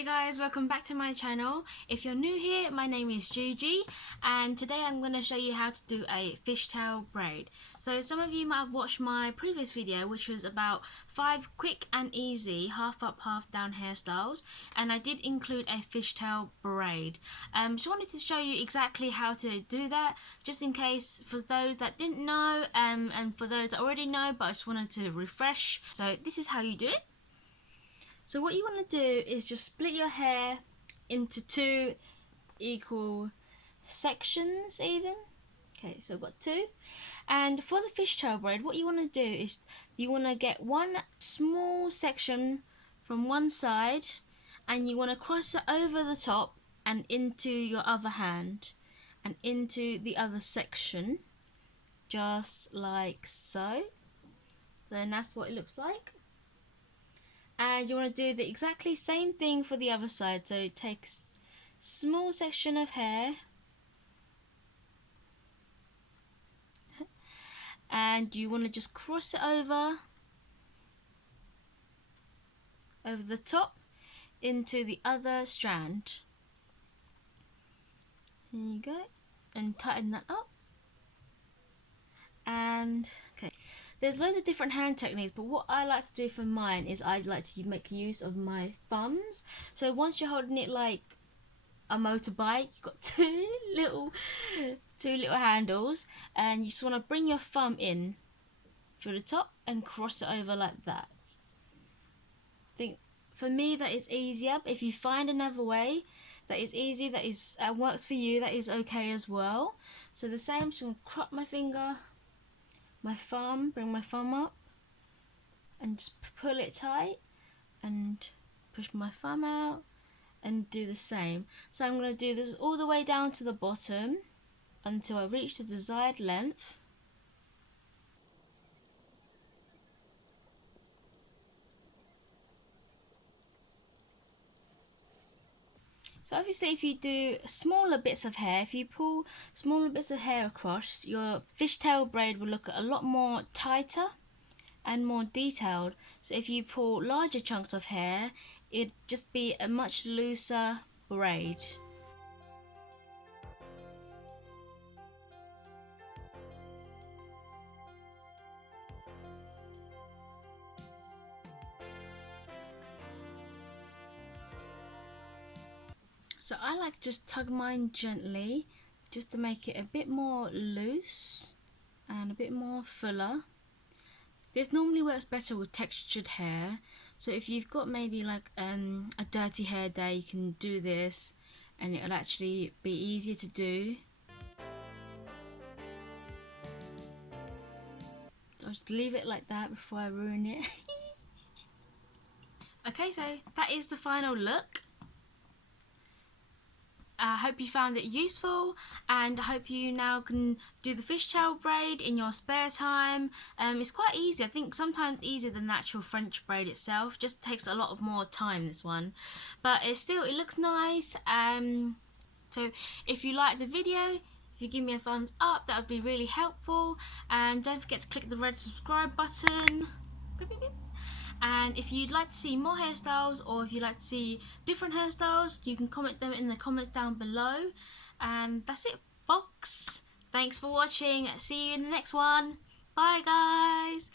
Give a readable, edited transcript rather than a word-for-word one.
Hey guys, welcome back to my channel. If you're new here, my name is Gigi and today I'm going to show you how to do a fishtail braid. So some of you might have watched my previous video which was about 5 quick and easy half up half down hairstyles, and I did include a fishtail braid. Just wanted to show you exactly how to do that, just in case for those that didn't know and for those that already know, but I just wanted to refresh. So this is how you do it. So what you want to do is just split your hair into 2 equal sections even. Okay, so I've got 2. And for the fishtail braid, what you want to do is you want to get one small section from one side and you want to cross it over the top and into your other hand and into the other section, just like so. Then that's what it looks like. And you want to do the exactly same thing for the other side. So take a small section of hair and you want to just cross it over the top into the other strand. Here you go, and tighten that up. And okay, there's loads of different hand techniques, but what I like to do for mine is I like to make use of my thumbs. So once you're holding it like a motorbike, you've got two little handles, and you just want to bring your thumb in through the top and cross it over like that. I think for me that is easier, but if you find another way that is easy, that works for you, that is okay as well. So the same, just going to crop my finger, my thumb, bring my thumb up and just pull it tight and push my thumb out and do the same. So I'm going to do this all the way down to the bottom until I reach the desired length. So obviously if you do smaller bits of hair, if you pull smaller bits of hair across, your fishtail braid will look a lot more tighter and more detailed. So if you pull larger chunks of hair, it'd just be a much looser braid. So I like to just tug mine gently just to make it a bit more loose and a bit more fuller. This normally works better with textured hair, so if you've got maybe like a dirty hair day, you can do this and it'll actually be easier to do. So I'll just leave it like that before I ruin it. Okay, so that is the final look. I hope you found it useful, and I hope you now can do the fishtail braid in your spare time. It's quite easy. I think sometimes easier than the actual French braid itself. Just takes a lot of more time, this one, but it looks nice. So if you like the video, if you give me a thumbs up, that would be really helpful, and don't forget to click the red subscribe button. Beep, beep, beep. And if you'd like to see more hairstyles, or if you'd like to see different hairstyles, you can comment them in the comments down below. And that's it, folks. Thanks for watching. See you in the next one. Bye, guys.